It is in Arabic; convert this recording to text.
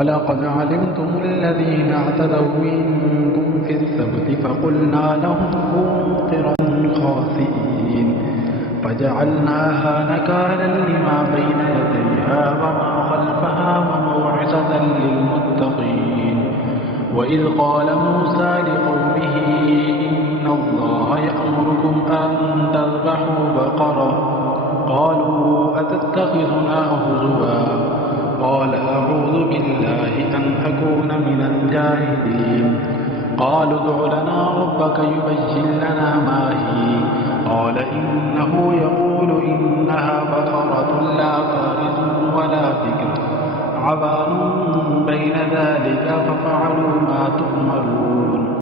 ولقد علمتم الذين اعتدوا منكم في السبت فقلنا لهم كونوا قردة خاسئين فجعلناها نكالا لما بين يديها وما خلفها وموعظة للمتقين. وإذ قال موسى لقومه إن الله يأمركم أن تذبحوا بقرة قالوا أتتخذنا هزوا قال أعوذ بالله أن أكون من الجاهلين. قالوا ادع لنا ربك يبين لنا ما هي قال إنه يقول إنها بقرة لا فارض ولا بكر عوان بين ذلك ففعلوا ما تؤمرون.